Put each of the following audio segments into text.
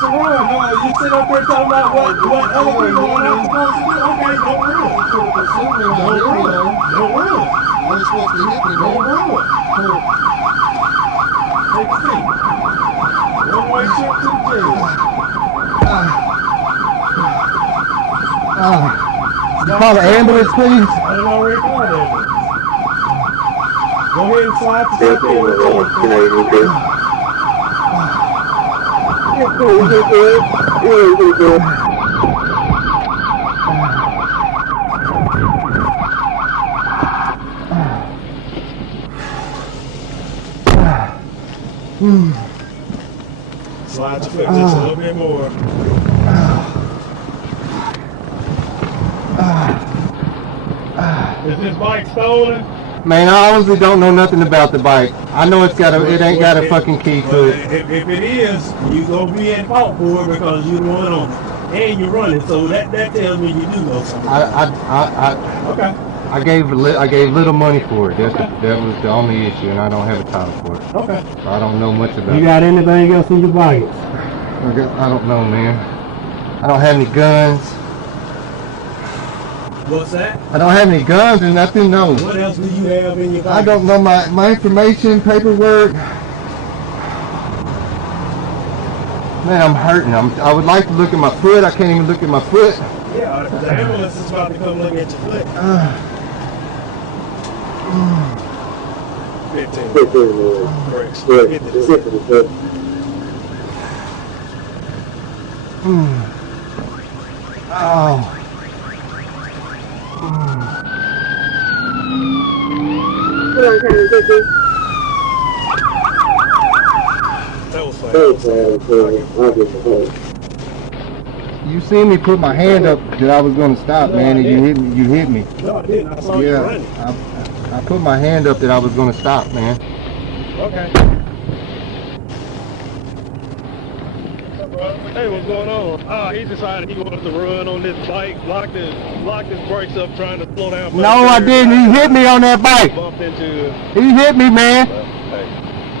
supposed to run. No, you sit up there talking about what other people are not supposed to do. Okay, don't run. Don't run. Don't run. You're supposed to hit me, man. Don't run. Take a seat. One-way trip to the jail. Call the ambulance, please. I don't already called the ambulance. Go ahead and slide to the slide your foot just a little bit more. Is this bike stolen? Man, I honestly don't know nothing about the bike. I know it ain't got a fucking key to it. If it is, you gonna be at fault for it because you the one on it. And you're running, so that tells me you do know something. Okay. I gave little money for it. That was the only issue, and I don't have a title for it. Okay. So I don't know much about it. You got anything else in your bike? I don't know, man. I don't have any guns. What's that? I don't have any guns or nothing, no. What else do you have in your bike? I don't know my information, paperwork. Man, I'm hurting. I would like to look at my foot. I can't even look at my foot. Yeah, the ambulance is about to come look at your foot. 15. Correct. Get to the foot. Oh. You seen me put my hand up that I was going to stop, man, and you hit me. No, I didn't. I saw you running. I put my hand up that I was going to stop, man. Okay. Hey, what's going on? He decided he wanted to run on this bike, locked his brakes up trying to slow down. No, I didn't. He hit me on that bike. Bumped into. He hit me, man.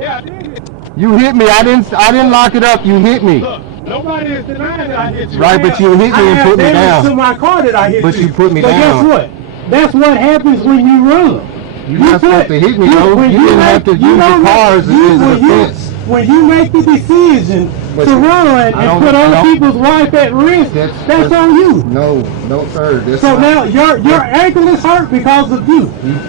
Yeah, I did. You hit me. I didn't lock it up. You hit me. Look, nobody is denying that I hit you. Right, but you hit me and put me down. To my car that I hit but you put me but down. Guess what? That's what happens when you run. You're not supposed to hit me, though. You didn't have to use the car as a defense. When you make the decision to run and put other people's life at risk, that's on you. No, sir. So now your ankle is hurt because of you.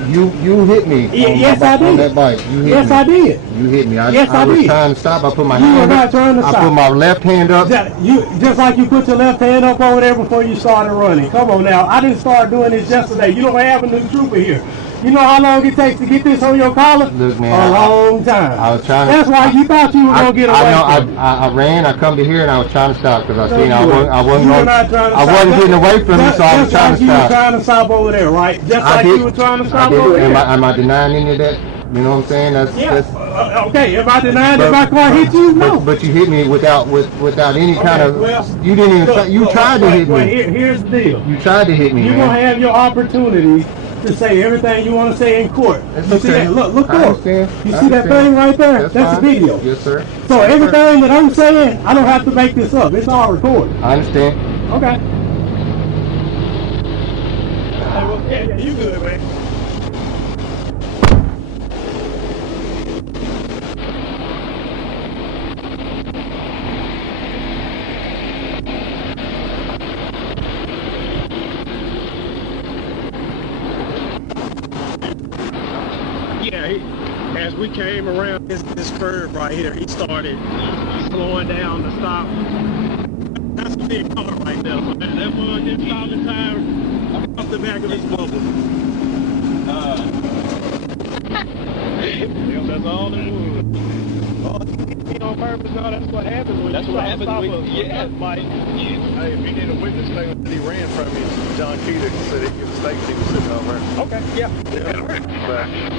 You hit me. Yes, I did. On that bike. You hit me. Yes, I did. You hit me. Yes, I was did. trying to stop. I put my hand up. You were not trying to stop. I put my left hand up. Just like you put your left hand up over there before you started running. Come on now. I didn't start doing this yesterday. You don't have a new trooper here. You know how long it takes to get this on your collar? Look, man, a long time. I was trying to. That's why you thought you were going to get away. I ran. I come to here and I was trying to stop because I seen I wasn't getting away from you, so I was trying to stop. You were trying to stop over there, right? Just like you were trying to stop over there. Am I denying any of that? You know what I'm saying? Okay. Am I denying that my car hit you? No. But you hit me without any kind of. You didn't even. You tried to hit me. Here's the deal. You tried to hit me. You're gonna have your opportunity to say everything you want to say in court. You see that? Look forward. You see that thing right there? That's a video. Yes, sir. So everything that I'm saying, I don't have to make this up. It's all recorded. I understand. Okay. Yeah, you good, man. As we came around this curve right here, he started slowing down to stop. That's a big car right there. So that mug didn't stop in time off the back of his bubble. That's all it was. Oh, he hit me on purpose. No, that's what happens when you stop a bike. Hey, if he did a witness statement that he ran from me, John Keeter said he gave a statement he was sitting over. Okay, yeah.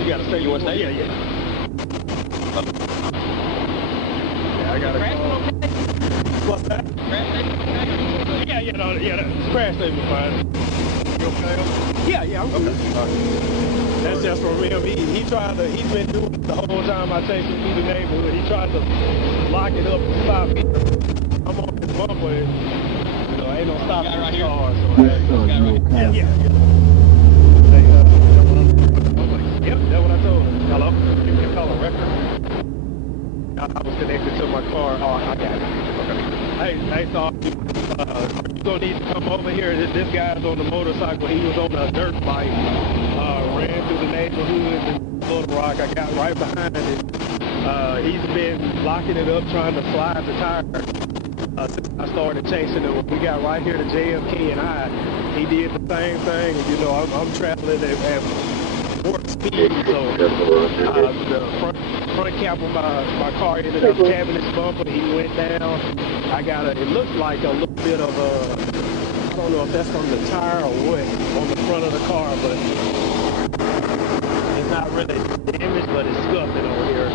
You got to say your statement? Yeah. Yeah, I got a call. What's that? Yeah, the crash statement fine. You okay? Yeah, I'm okay. That's just from him. He's been doing it the whole time I chased him through the neighborhood. He tried to lock it up and stop me. I'm on bumper, so ain't no stopping Guy right the here? car. So Guy right here. yeah. Yep, that's what I told him. Hello? You can call a record. I was connected to my car. Oh, I got it. Okay. Hey, so you gonna need to come over here. This guy's on the motorcycle. He was on a dirt bike. Ran through the neighborhood in Little Rock. I got right behind it. He's been locking it up, trying to slide the tire. Since I started chasing him, we got right here to JFK and he did the same thing. And, you know, I'm traveling at warp speed, so the front cap of my car ended up tabbing his bumper. He went down. It looks like a little bit of I don't know if that's from the tire or what, on the front of the car, but it's not really damaged, but it's scuffing over here.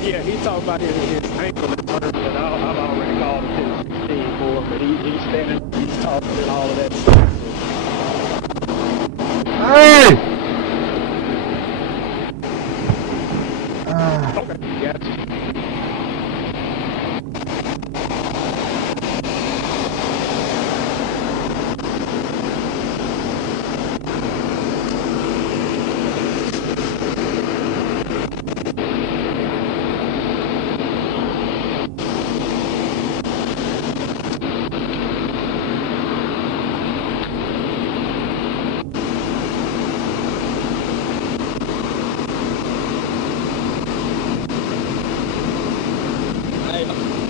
Yeah, he talked about his ankle is hurt, but I've already called him 10-16 for him, but he's standing, he's talking and all of that stuff. Hey! Okay, gotcha.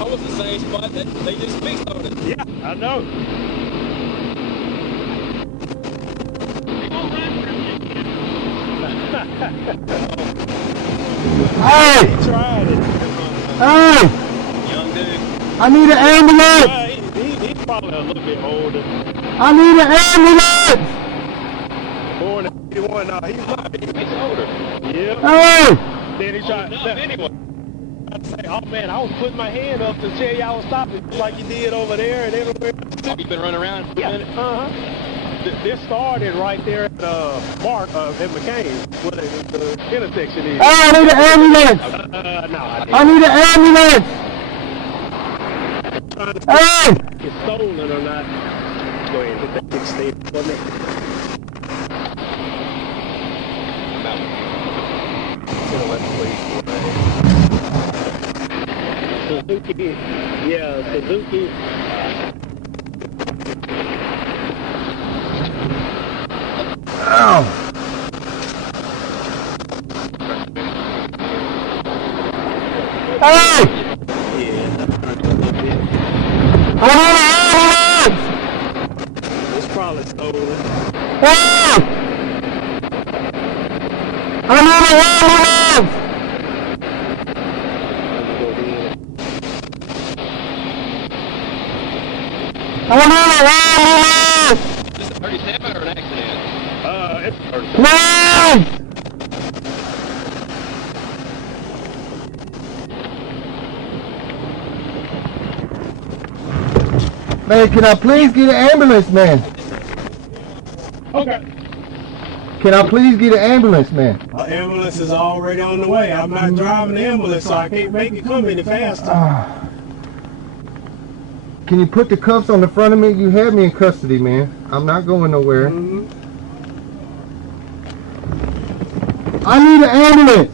I was the same spot that they just fixed on it. Yeah, I know. Hey! He tried it. Hey! Young dude. I need an ambulance! He's probably a little bit older. I need an ambulance! Born in 81, no, he's not. He's older. Yeah. Hey! Then he tried. Enough anyway. I'd say, oh man, I was putting my hand up to tell y'all stop it, like you did over there and everywhere. Oh, you been running around? Yeah. This started right there at Mark at McCain, where the intersection is. Hey, I need an ambulance! No, I need an ambulance! trying to Hey! it's stolen or not. Go ahead, hit that big state, wasn't it? Suzuki, yeah, Suzuki. Ow! Hey! Yeah, I need an ambulance! it's probably stolen. Hey! I need an ambulance! I need an ambulance! Is this a 37 or an accident? It's No! Man, can I please get an ambulance, man? okay. Can I please get an ambulance, man? Our ambulance is already on the way. I'm not driving the ambulance, so I can't make it come any faster. Can you put the cuffs on the front of me? You have me in custody, man. I'm not going nowhere. I need an ambulance.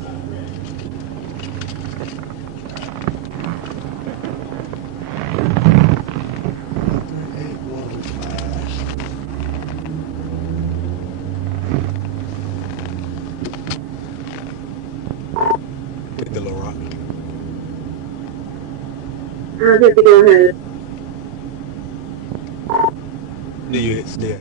Hit the little rock. Good to go ahead. Do you still?